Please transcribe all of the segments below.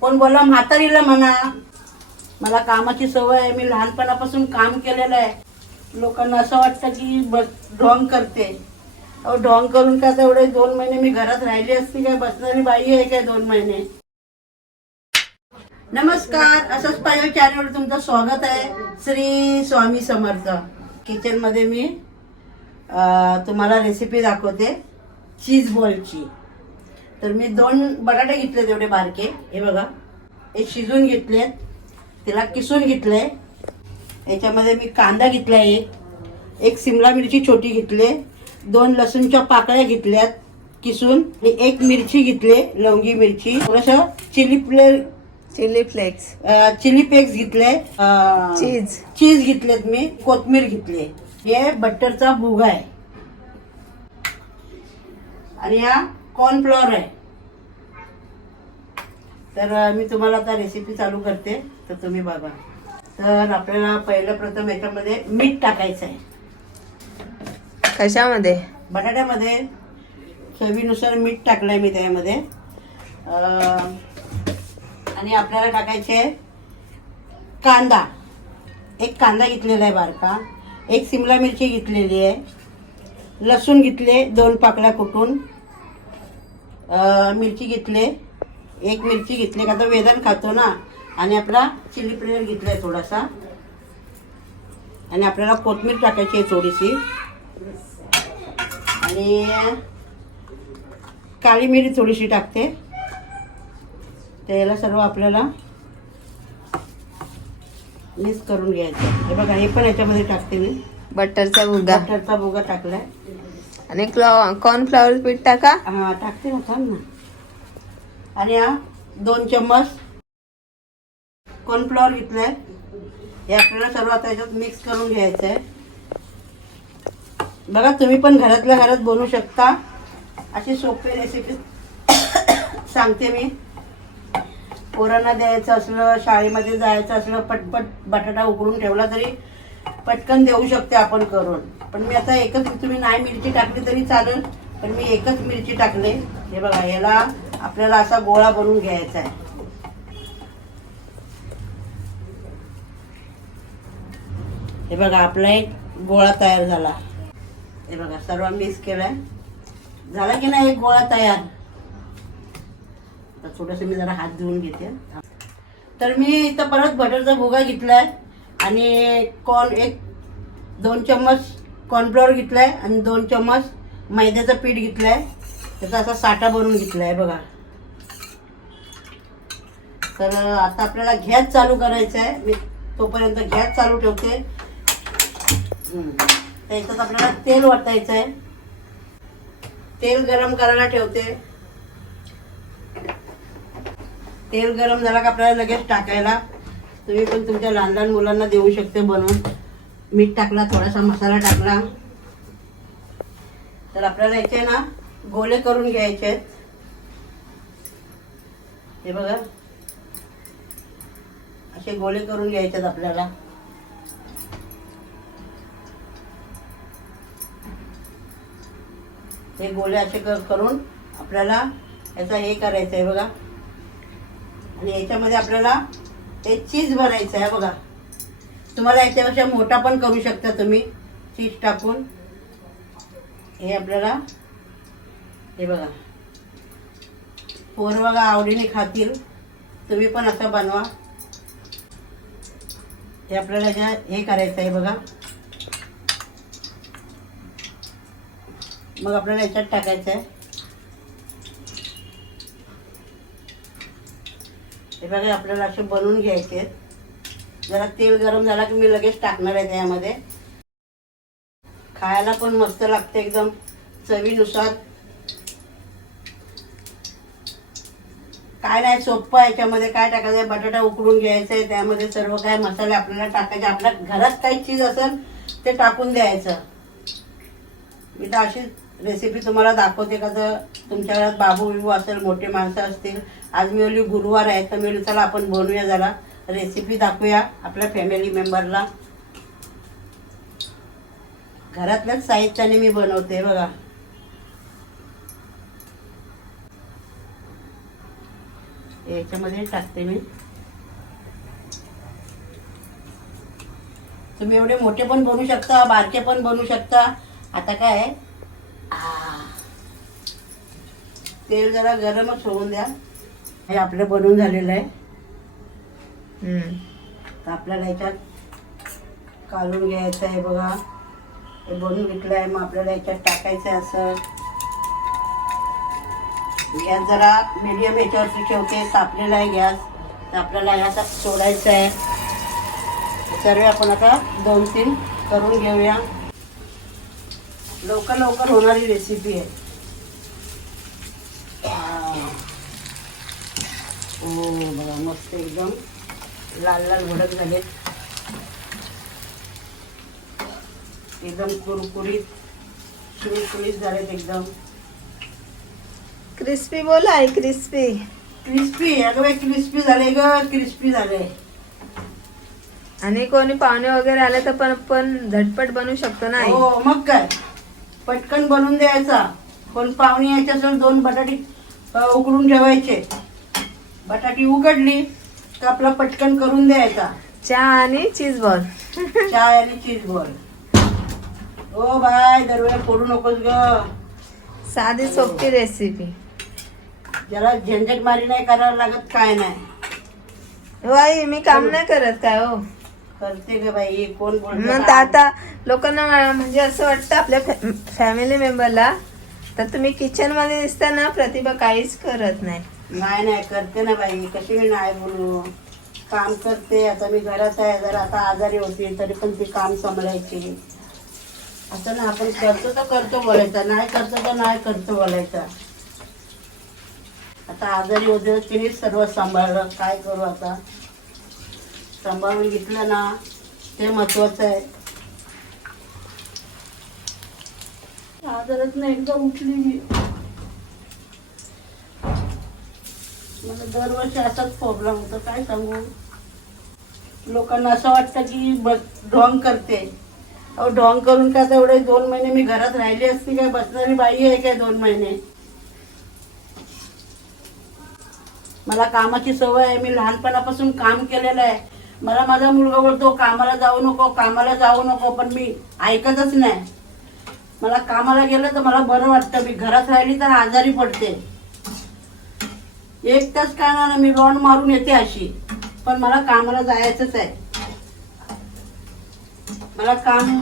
कोण बोला म्हातारीला म्हणा. मला कामाची सवय आहे मी लहानपणापासून काम केलेलं आहे. लोकांना असं वाटतं की बस ढोंग करते. अहो ढोंग करून का तेवढे दोन महिने मी घरात राहिली असती? काय बसणारी बाई आहे काय दोन महिने? नमस्कार असंच पाहिजे चॅनलवर तुमचं स्वागत आहे. श्री स्वामी समर्थ. किचनमध्ये मी तुम्हाला रेसिपी दाखवते. चीज बॉलची तर मी दोन बटाटे घेतले तेवढे बारके. हे बघा. हे शिजून घेतलेत. तिला किसून घेतले याच्यामध्ये मी कांदा घेतला एक. एक सिमला मिरची छोटी घेतले. दोन लसूणच्या पाकळ्या घेतल्यात किसून. आणि एक मिरची घेतले लवंगी मिरची. थोडंसं चिली फ्ले चिली फ्लेक्स. चिली पेक्स घेतले. चीज. चीज घेतलेत मी. कोथमीर घेतले. हे बटरचा भुगा आहे. आणि हा कॉर्नफ्लॉवर आहे. तर मी तुम्हाला आता रेसिपी चालू करते. तर तुम्ही बघा. तर आपल्याला पहिलं प्रथम याच्यामध्ये मीठ टाकायचं आहे. कशामध्ये? बटाट्यामध्ये. चवीनुसार मीठ टाकलंय मी त्यामध्ये. आणि आपल्याला टाकायचे आहे कांदा. एक कांदा घेतलेला आहे बारका. एक सिमला मिरची घेतलेली आहे. लसूण घेतले दोन पाकळ्या कुटून मिरची घेतले. एक मिरची घेतली. का तर वेदन खातो ना. आणि आपला चिली फ्लेवर घेतलाय थोडासा. आणि आपल्याला कोथिंबीर टाकायची आहे थोडीशी. आणि काळी मिरी थोडीशी टाकते. त्याला सर्व आपल्याला मिक्स करून घ्यायचं हे बघा हे पण याच्यामध्ये टाकते मी. बटरचा भुगा. बटरचा भुगा टाकलाय. आणि कॉर्नफ्लॉवर पीठ टाका. हा टाकते ना थांब ना. आणि हा दोन चम्मच कॉर्नफ्लॉवर घेतलाय. हे आपल्याला सर्व आता याच्यात मिक्स करून घ्यायचं आहे बघा तुम्ही पण घरातल्या घरात बनवू शकता. अशी सोपी रेसिपी सांगते मी. पोरांना द्यायचं असलं शाळेमध्ये जायचं असलं पटपट बटाटा उकळून ठेवला तरी पटकन देऊ शकते आपण करून. पण मी आता एकच तुम्ही नाही मिरची टाकली तरी चालेल पण मी एकच मिरची टाकले. हे बघा याला आपल्याला असा गोळा बनवून घ्यायचा आहे. हे बघा आपला एक गोळा तयार झाला. हे बघा सर्व मिक्स केलाय. झाला की नाही एक गोळा तयार? थोडस थोडंसं मी जरा हात धुवून घेते. तर मी इथं परत बटरचा भुगा घेतलाय. आणि कॉर्न एक दोन चम्मच कॉर्नफ्लॉवर घेतलाय आणि दोन चम्मच मैद्याचं पीठ घेतलंय. त्याचा असा साठा बनवून घेतलाय बघा. तर आता आपल्याला गॅस चालू करायचा आहे मी तोपर्यंत गॅस चालू ठेवते. त्याच्यात आपल्याला तेल वाटायचं आहे तेल गरम करायला ठेवते. तेल गरम झाला का आपल्याला लगेच टाकायला. तुम्ही पण तुमच्या लहान लहान मुलांना देऊ शकते बनवून. मीठ टाकला थोडासा मसाला टाकला. तर आपल्याला याचे ना गोले करून घ्यायचे आहेत. हे बघा. असे गोले करून घ्यायचेत आपल्याला. हे गोले असे करून आपल्याला याचा हे करायचं आहे बघा. आणि याच्यामध्ये आपल्याला ते चीज भरायचं आहे बघा. तुम्हाला याच्यापेक्षा मोठा पण करू शकता तुम्ही. चीज टाकून. हे आपल्याला हे बघा. पोर बघा आवडीने खातील. तुम्ही पण असं बनवा. हे आपल्याला ह्या- हे करायचं आहे बघा. मग आपल्याला याच्यात टाकायचं आहे. हे बघा आपल्याला असे बनवून घ्यायचे जरा तेल गरम झाला की मी लगेच टाकणार आहे त्यामध्ये. खायला पण मस्त लागते एकदम चवीनुसार. काय नाही सोपं आहे याच्यामध्ये. काय टाकायचं आहे? बटाटा उकडून घ्यायचा आहे. त्यामध्ये सर्व काय मसाले आपल्याला टाकायचे. आपल्या घरात काही चीज असेल ते टाकून द्यायचं. मी तर अशी रेसिपी तुम्हाला दाखवते का? तर तुमच्या घरात बाबू बिबू असेल मोठे माणसं असतील आज मी ओली गुरुवार आहे तर मी चला आपण बनवूया जरा. रेसिपी दाखवूया आपल्या फॅमिली मेंबरला घरातल्याच साहित्याने मी बनवते बघा. याच्यामध्ये टाकते मी. तुम्ही एवढे मोठे पण बनवू शकता बारके पण बनवू शकता. आता काय आहे? तेल जरा गरमच होऊन द्या. हे आपलं बनवून झालेलं आहे. तर आपल्याला याच्यात काढून घ्यायचं आहे बघा. हे बनवून घेतलं आहे. मग आपल्याला याच्यात टाकायचं आहे असं. गॅस जरा मीडियम याच्यावरती ठेवते. तापलेला आहे गॅस. तर आपल्याला ह्याचा सोडायचं आहे. सर्व आपण आता दोन तीन करून घेऊया. लवकर लवकर होणारी रेसिपी आहे. हा. बघा मस्त एकदम लाल लाल भडक झालेत. एकदम कुरकुरीत कुरकुरीत झालेत एकदम. क्रिस्पी बोल आहे क्रिस्पी. क्रिस्पी अगं बाई क्रिस्पी झाले ग क्रिस्पी झाले. आणि कोणी पाहुणे वगैरे आले तर पण आपण झटपट बनवू शकतो ना आई? हो मग काय? पटकन बनवून द्यायचा. कोण पाहुणे यायच्या असेल दोन बटाटे उकडून ठेवायचे. बटाटी उकडली तर आपला पटकन करून द्यायचा. चहा आणि चीज बॉल चाय आणि चीज बॉल ओ बाय दरवेळेला फोडू नकोस ग. साधी सोपी रेसिपी जरा झंझट मारी नाही करायला लागत काय नाही. हो आई मी काम नाही करत काय हो? करते ग बाई कोण मग तर आता लोकांना म्हणजे असं वाटतं आपल्या फॅमिली मेंबरला तर तुम्ही किचनमध्ये दिसता ना प्रतिभा काहीच करत नाही. नाही नाही करते ना बाई कशी मी नाही बोलू. काम करते आता मी घरात आहे जरा आता आजारी होती तरी पण ती काम सांभाळायची. असं ना आपण करतो तर करतो बोलायचं नाही करतो तर नाही करतो बोलायचं. आता आजारी होते तिनेच सर्व सांभाळलं काय करू आता? सांभाळून घेतलं ना ते महत्वाचं आहे. आजारात नाही एकदा उठली मला दरवर्षी असाच प्रॉब्लेम होतो. काय सांगू? लोकांना असं वाटतं की बस ढोंग करते. अहो ढोंग करून का तेवढे दोन महिने मी घरात राहिली असती काय? बसणारी बाई आहे काय दोन महिने? मला कामाची सवय आहे. मी लहानपणापासून काम केलेलं आहे. मला माझा मुलगा बोलतो कामाला जाऊ नको कामाला जाऊ नको पण मी ऐकतच नाही. मला कामाला गेलं तर मला बरं वाटतं. मी घरात राहिली तर आजारी पडते. एक तास काय ना मी रॉन मारून येते अशी. पण मला कामाला जायचंच आहे. मला काम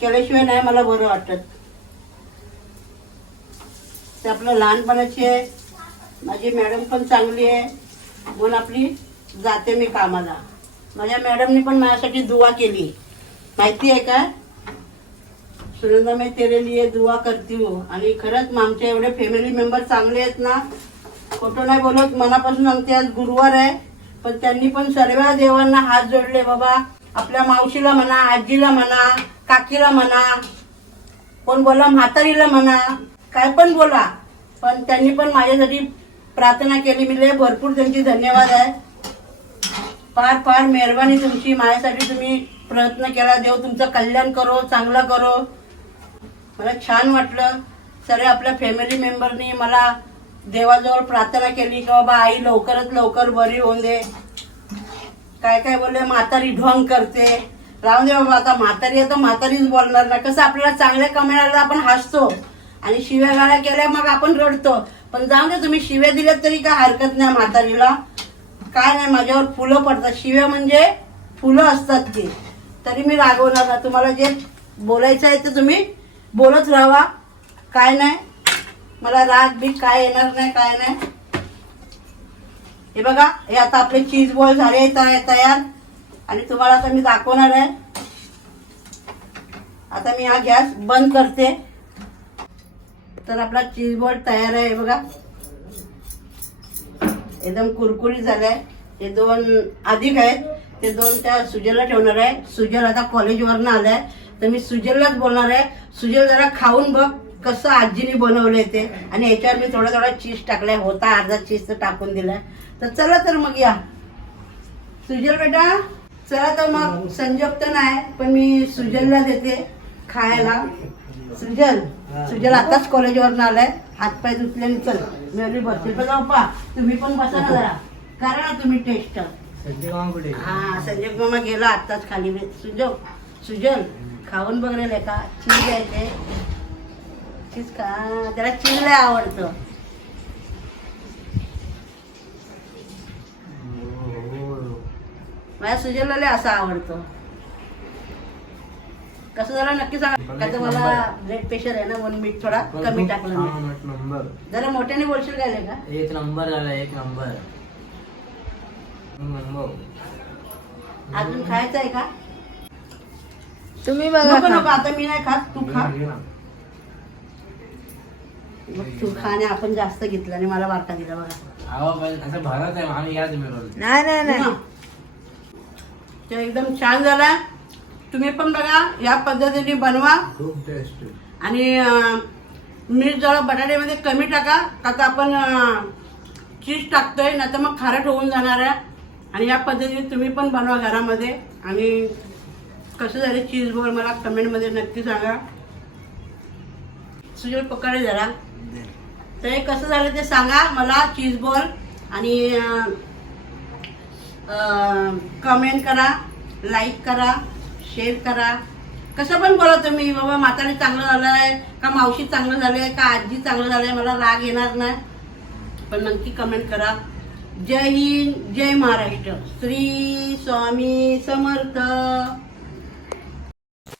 केल्याशिवाय नाही मला बरं वाटत. ते आपलं लहानपणाची आहे. माझी मॅडम पण चांगली आहे. म्हणून आपली जाते मी कामाला. माझ्या मॅडमनी पण माझ्यासाठी दुवा केली. माहिती आहे का? सुनंदा मी तेरे लिए दुआ करती हो. आणि खरंच आमचे एवढे फॅमिली मेंबर चांगले आहेत ना. खोटं नाही बोलत मनापासून आमचे आज गुरुवार आहे. पण त्यांनी पण सर्व देवांना हात जोडले बाबा. आपल्या मावशीला म्हणा आजीला म्हणा काकीला म्हणा. कोण बोला म्हातारीला म्हणा. काय पण बोला. पण त्यांनी पण माझ्यासाठी प्रार्थना केली. मी लय भरपूर त्यांची धन्यवाद आहे. फार फार मेहरबानी तुमची. माझ्यासाठी तुम्ही प्रयत्न केला. देव तुमचं कल्याण करो चांगलं करो. मला छान वाटलं. सगळ्या आपल्या फॅमिली मेंबरनी मला देवाजवळ प्रार्थना केली की बाबा आई लवकरात लवकर बरी होऊन दे. काय काय बोलले? म्हातारी ढोंग करते. राहून दे बाबा आता म्हातारी आहे तर म्हातारीच बोलणार ना कसं आपल्याला चांगल्या कमेळाला आपण हसतो. आणि शिव्या गाळ्या केल्या मग आपण रडतो. पण जाऊन दे तुम्ही शिव्या दिल्यात तरी काय हरकत नाही म्हातारीला. काय नाही माझ्यावर फुलं पडतात. शिव्या म्हणजे फुलं असतात ती तरी मी रागवणार नका तुम्हाला जे बोलायचं आहे ते तुम्ही बोलत राहा. काय नाही. मला राग बी काय येणार नाही काय नाही. हे बघा हे आता आपले चीज बॉल झाले तयार आणि तुम्हाला आता मी दाखवणार आहे. आता मी हा गॅस बंद करते. तर आपला चीज बॉल तयार आहे हे बघा. एकदम कुरकुरीत झालाय. हे दोन अधिक आहेत. ते दोन त्या सुजलला ठेवणार आहे. सुजल आता कॉलेजवरनं आलाय. तर मी सुजललाच बोलणार आहे. सुजल जरा खाऊन बघ कसं आजीने बनवलंय ते. आणि याच्यावर मी थोडा थोडा चीज टाकलाय. होता अर्धा चीज तर टाकून दिलाय. तर चला तर मग या. सुजल बेटा चला तर मग. संजोग तर नाही पण मी सुजलला देते खायला. सुजल सुजल आताच कॉलेजवरनं आलाय. हातपाय धुतले आणि चल. मी बसतील पण पा. तुम्ही पण बसा ना जरा. करा ना तुम्ही टेस्ट. हा संजय मामा गेला आत्ताच खाली. सुजो सुजल खाऊन बघ रे का? चीज आहे ते. चीज का? त्याला चीज लय आवडतं माझ्या सुजलला लय असं आवडतं. कसं झालं नक्की सांगा. का तर मला ब्लड प्रेशर आहे ना म्हणून मीठ थोडा कमी टाकलं मी. नंबर. जरा मोठ्याने बोलशील काय का एक नंबर झाला एक नंबर. नंबर. अजून खायचं आहे का? तुम्ही बघा नको नको खा. आता मी नाही खात तू खा. मग तू खा आणि आपण जास्त घेतलं आणि मला वाटा दिला बघा. अहो पण असं भरत आहे आम्ही या तुम्ही रोल नाही नाही नाही. हं. ते एकदम छान झाला. तुम्ही पण बघा या पद्धतीने बनवा. खूप टेस्ट आणि अं, मीठ जरा बटाट्यामध्ये कमी टाका का तर आपण चीज टाकतोय नाही तर मग खारट होऊन जाणार आहे. आणि या पद्धतीने तुम्ही पण बनवा घरामध्ये. आणि कसं झालं चीज बॉल मला कमेंटमध्ये नक्की सांगा. सुजल पकडे जरा. तर हे कसं झालं ते सांगा मला चीज बॉल आणि कमेंट करा लाईक करा. शेअर करा. कसं पण बोला तुम्ही बाबा म्हातारी चांगलं झालं आहे का मावशी चांगलं झालं आहे का आजी चांगलं झालं आहे मला राग येणार नाही. पण नक्की कमेंट करा. जय हिंद जय महाराष्ट्र. श्री स्वामी समर्थ.